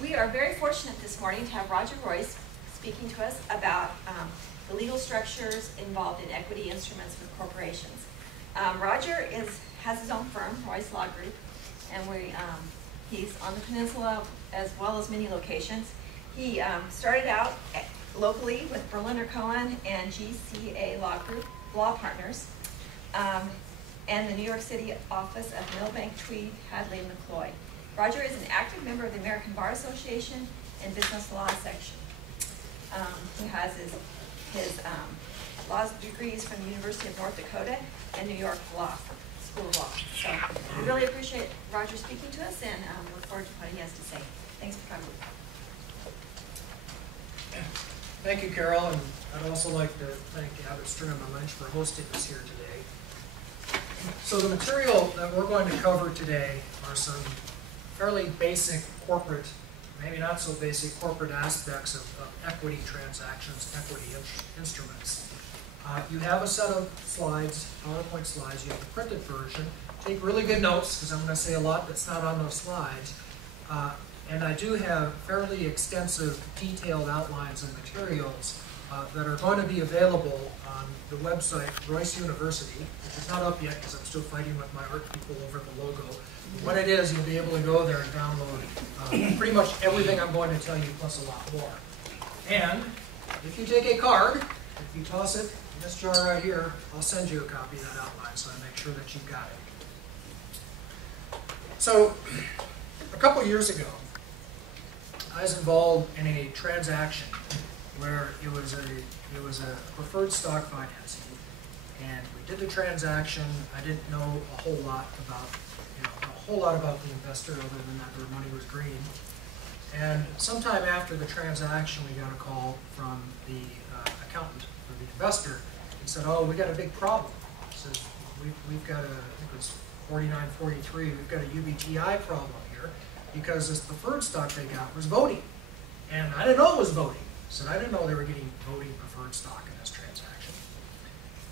We are very fortunate this morning to have Roger Royse speaking to us about the legal structures involved in equity instruments with corporations. Roger has his own firm, Royse Law Group, and he's on the peninsula as well as many locations. He started out locally with Berliner Cohen and GCA Law Group, Law Partners, and the New York City office of Milbank, Tweed, Hadley, and McCloy. Roger is an active member of the American Bar Association and Business Law section. He has his law degrees from the University of North Dakota and New York School of Law. So we really appreciate Roger speaking to us and look forward to what he has to say. Thanks for coming. Thank you, Carol, and I'd also like to thank Abbott Stern and Lynch for hosting us here today. So the material that we're going to cover today are some fairly basic corporate, maybe not so basic corporate aspects of equity transactions, equity instruments. You have a set of slides, PowerPoint slides. You have the printed version. Take really good notes because I'm going to say a lot that's not on those slides. And I do have fairly extensive detailed outlines and materials that are going to be available on the website Royse University, which is not up yet because I'm still fighting with my art people over the logo. When it is, you'll be able to go there and download pretty much everything I'm going to tell you plus a lot more. And if you take a card, if you toss it in this jar right here, I'll send you a copy of that outline so I make sure that you've got it. So a couple years ago, I was involved in a transaction where it was a preferred stock financing, and we did the transaction. I didn't know a whole lot about the investor other than that their money was green. And sometime after the transaction, we got a call from the accountant for the investor. He said, "Oh, we got a big problem." He said, "We've got I think it was 4943. We've got a UBTI problem here because this preferred stock they got was voting, and I didn't know it was voting." So I didn't know they were getting voting preferred stock in this transaction.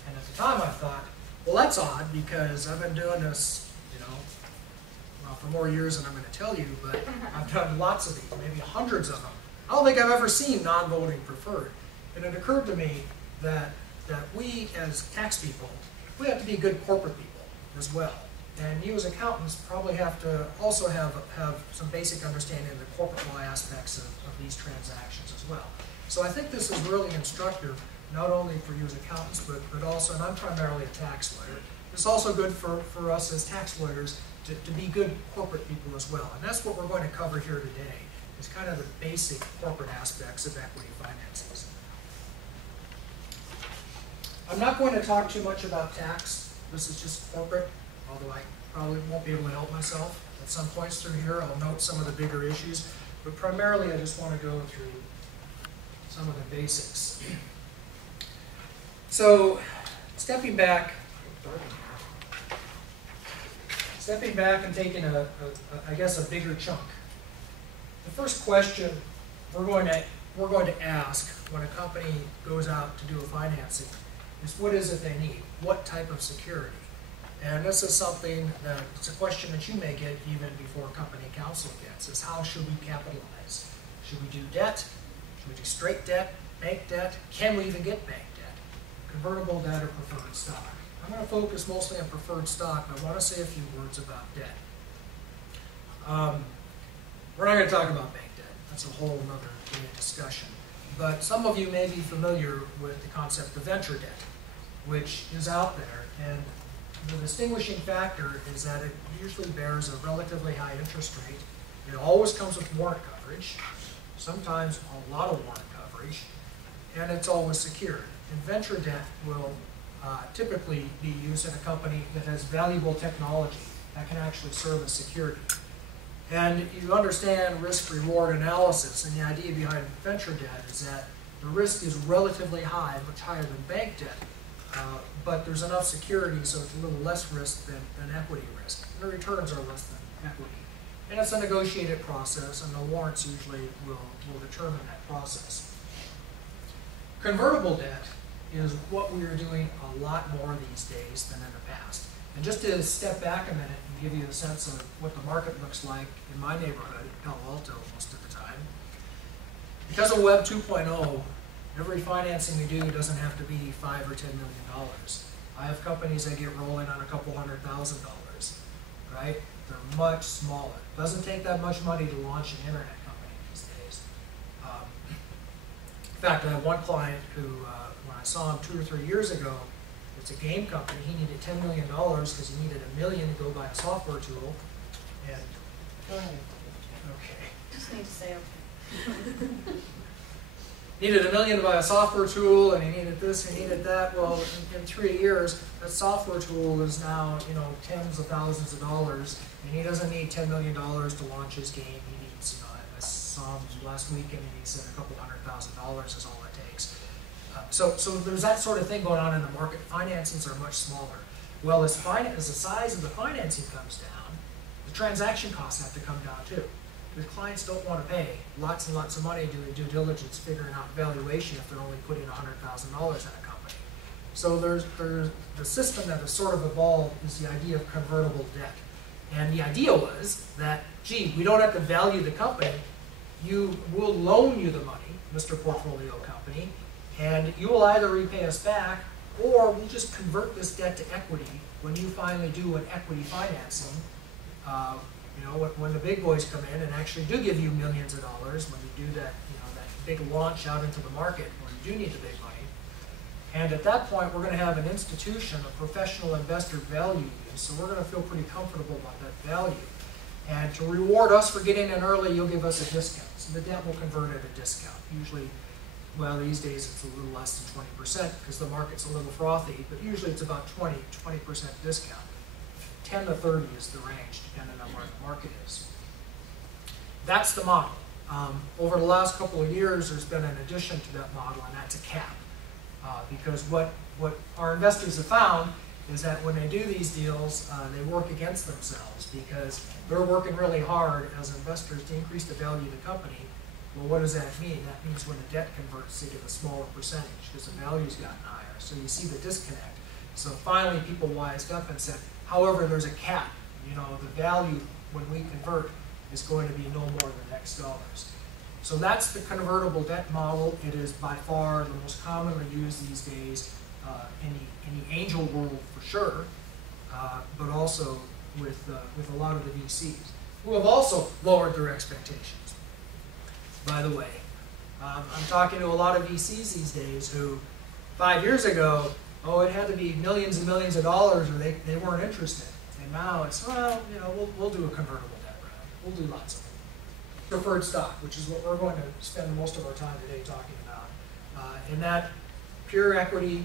And at the time I thought, well, that's odd because I've been doing this, for more years than I'm going to tell you, but I've done lots of these, maybe hundreds of them. I don't think I've ever seen non-voting preferred. And it occurred to me that we as tax people, we have to be good corporate people as well. And you as accountants probably have to also have some basic understanding of the corporate law aspects of these transactions as well. So I think this is really instructive, not only for you as accountants, but also, and I'm primarily a tax lawyer, it's also good for us as tax lawyers to be good corporate people as well. And that's what we're going to cover here today, is kind of the basic corporate aspects of equity finances. I'm not going to talk too much about tax. This is just corporate, although I probably won't be able to help myself. At some points through here, I'll note some of the bigger issues, but primarily I just want to go through some of the basics. So, stepping back and taking I guess a bigger chunk. The first question we're going to ask when a company goes out to do a financing is, what is it they need? What type of security? And this is something that it's a question that you may get even before company counsel gets, is how should we capitalize? Should we do debt? Should we do straight debt, bank debt? Can we even get bank debt? Convertible debt or preferred stock? I'm going to focus mostly on preferred stock, but I want to say a few words about debt. We're not going to talk about bank debt. That's a whole other discussion. But some of you may be familiar with the concept of venture debt, which is out there. And the distinguishing factor is that it usually bears a relatively high interest rate. It always comes with warrant coverage, sometimes a lot of warrant coverage, and it's always secured. And venture debt will typically be used in a company that has valuable technology that can actually serve as security. And you understand risk-reward analysis, and the idea behind venture debt is that the risk is relatively high, much higher than bank debt, but there's enough security so it's a little less risk than equity risk. And the returns are less than equity. And it's a negotiated process, and the warrants usually will determine that process. Convertible debt is what we are doing a lot more these days than in the past. And just to step back a minute and give you a sense of what the market looks like in my neighborhood, Palo Alto, most of the time. Because of Web 2.0, every financing we do doesn't have to be $5 or $10 million. I have companies that get rolling on a couple $100,000, right? They're much smaller. It doesn't take that much money to launch an internet company these days. In fact, I have one client who, when I saw him 2 or 3 years ago, it's a game company. He needed $10 million because he needed $1 million to go buy a software tool. And Go ahead. okay. Just need to say okay. Needed $1 million to buy a software tool, and he needed this, and he needed that. Well, in 3 years, that software tool is now, you know, tens of thousands of dollars, and he doesn't need $10 million to launch his game. He needs, you know, I saw him last weekend, and he said a couple $100,000 is all it takes. So there's that sort of thing going on in the market. Financings are much smaller. Well, as the size of the financing comes down, the transaction costs have to come down too. Because clients don't want to pay lots and lots of money doing due diligence, figuring out valuation if they're only putting $100,000 in a company. So there's the system that has sort of evolved is the idea of convertible debt. And the idea was that, gee, we don't have to value the company. We'll loan you the money, Mr. Portfolio Company, and you will either repay us back or we'll just convert this debt to equity when you finally do an equity financing. You know, when the big boys come in and actually do give you millions of dollars, when you do that, you know, that big launch out into the market where you do need the big money. And at that point, we're going to have an institution, a professional investor value you. So we're going to feel pretty comfortable about that value. And to reward us for getting in early, you'll give us a discount. So the debt will convert at a discount. Usually, well, these days it's a little less than 20% because the market's a little frothy, but usually it's about 20% discount. 10 to 30 is the range, depending on where the market is. That's the model. Over the last couple of years, there's been an addition to that model, and that's a cap. Because what our investors have found is that when they do these deals, they work against themselves because they're working really hard as investors to increase the value of the company. Well, what does that mean? That means when the debt converts, they get a smaller percentage because the value's gotten higher. So you see the disconnect. So finally, people wised up and said, however, there's a cap. You know, the value when we convert is going to be no more than X dollars. So that's the convertible debt model. It is by far the most commonly used these days in the angel world for sure, but also with a lot of the VCs, who have also lowered their expectations. By the way, I'm talking to a lot of VCs these days who 5 years ago, oh, it had to be millions and millions of dollars or they weren't interested. And now it's, well, you know, we'll do a convertible debt round. We'll do lots of them. Preferred stock, which is what we're going to spend most of our time today talking about. In that, pure equity.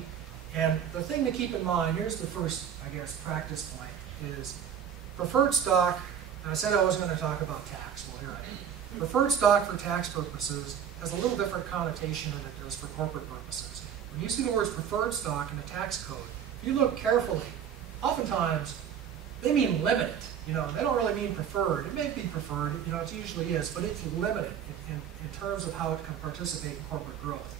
And the thing to keep in mind, here's the first, I guess, practice point, is preferred stock, and I said I was going to talk about tax. Well, here I am. Preferred stock for tax purposes has a little different connotation than it does for corporate purposes. When you see the words preferred stock in the tax code, if you look carefully, oftentimes they mean limited. You know, they don't really mean preferred. It may be preferred, you know, it usually is, but it's limited in terms of how it can participate in corporate growth.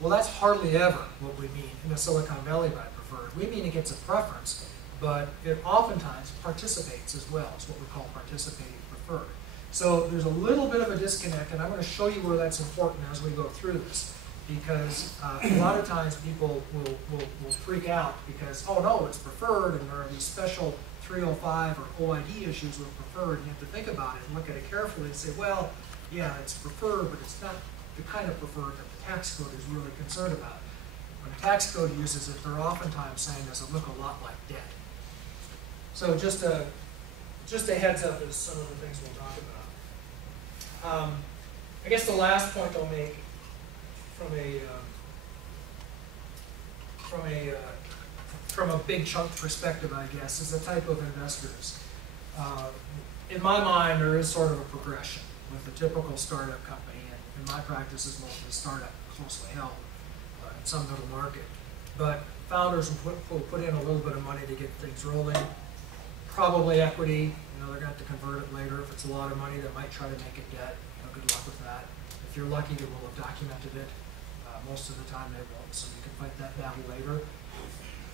Well, that's hardly ever what we mean in the Silicon Valley by preferred. We mean it gets a preference, but it oftentimes participates as well. It's what we call participating preferred. So there's a little bit of a disconnect, and I'm going to show you where that's important as we go through this. Because a lot of times people will freak out because, oh no, it's preferred, and there are these special 305 or OID issues with preferred. You have to think about it and look at it carefully and say, well, yeah, it's preferred, but it's not the kind of preferred that the tax code is really concerned about. When the tax code uses it, they're oftentimes saying, does it look a lot like debt? So just a heads up is some of the things we'll talk about. I guess the last point I'll make from a big chunk perspective, I guess, is the type of investors. In my mind, there is sort of a progression with the typical startup company, and in my practice is mostly startup, closely held, in some middle market. But founders will put in a little bit of money to get things rolling, probably equity. You know, they're going to have to convert it later. If it's a lot of money, they might try to make it debt. You know, good luck with that. If you're lucky, they will have documented it. Most of the time they won't, so you can fight that battle later.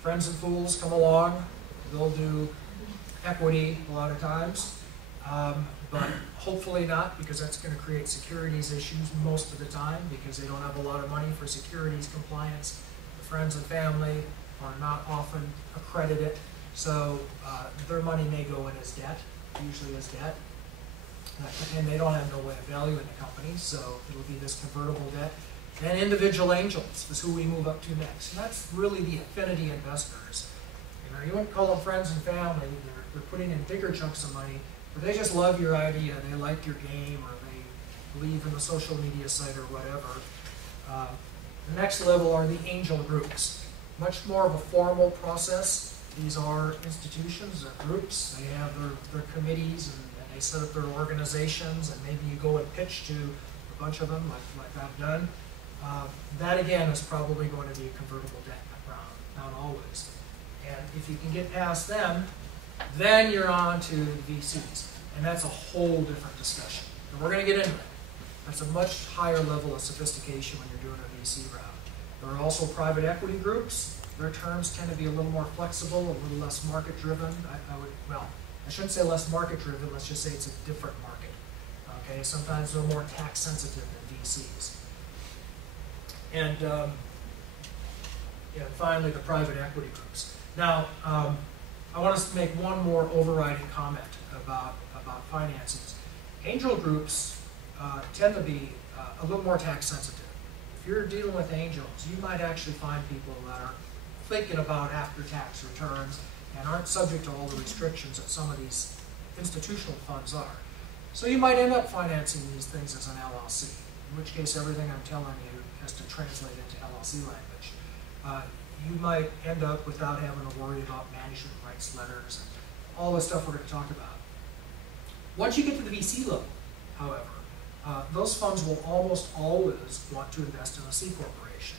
Friends and fools come along. They'll do equity a lot of times. but hopefully not, because that's going to create securities issues most of the time, because they don't have a lot of money for securities compliance. The friends and family are not often accredited, so their money may go in as debt, usually as debt, and they don't have no way of valuing the company, so it'll be this convertible debt. And individual angels is who we move up to next, and that's really the affinity investors. You know, you wouldn't call them friends and family. They're putting in bigger chunks of money, but they just love your idea, they like your game, or they believe in the social media site or whatever. The next level are the angel groups. Much more of a formal process. These are institutions or groups. They have their committees, and they set up their organizations, and maybe you go and pitch to a bunch of them, like I've done. That again is probably going to be a convertible debt round, not always. And if you can get past them, then you're on to VCs. And that's a whole different discussion. And we're going to get into it. That's a much higher level of sophistication when you're doing a VC round. There are also private equity groups. Their terms tend to be a little more flexible, a little less market-driven. I shouldn't say less market-driven, let's just say it's a different market. Okay, sometimes they're more tax-sensitive than VCs. And finally, the private equity groups. Now, I want us to make one more overriding comment about financings. Angel groups tend to be a little more tax-sensitive. If you're dealing with angels, you might actually find people that are thinking about after-tax returns and aren't subject to all the restrictions that some of these institutional funds are. So you might end up financing these things as an LLC, in which case everything I'm telling you has to translate into LLC language. You might end up without having to worry about management rights letters and all the stuff we're going to talk about. Once you get to the VC level, however, those funds will almost always want to invest in a C corporation.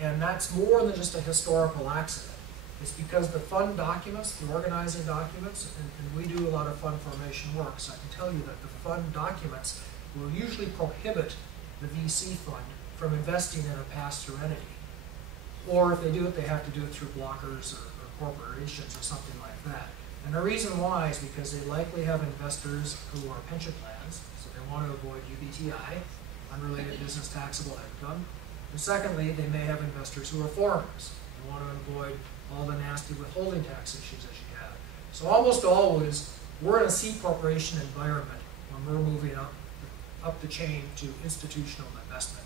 And that's more than just a historical accident. It's because the fund documents, the organizing documents, and we do a lot of fund formation work, so I can tell you that the fund documents will usually prohibit the VC fund from investing in a pass-through entity. Or if they do it, they have to do it through blockers or corporations or something like that. And the reason why is because they likely have investors who are pension plans, so they want to avoid UBTI, unrelated business taxable income. And secondly, they may have investors who are foreigners. They want to avoid all the nasty withholding tax issues that you have. So almost always, we're in a C corporation environment when we're moving up the chain to institutional investment.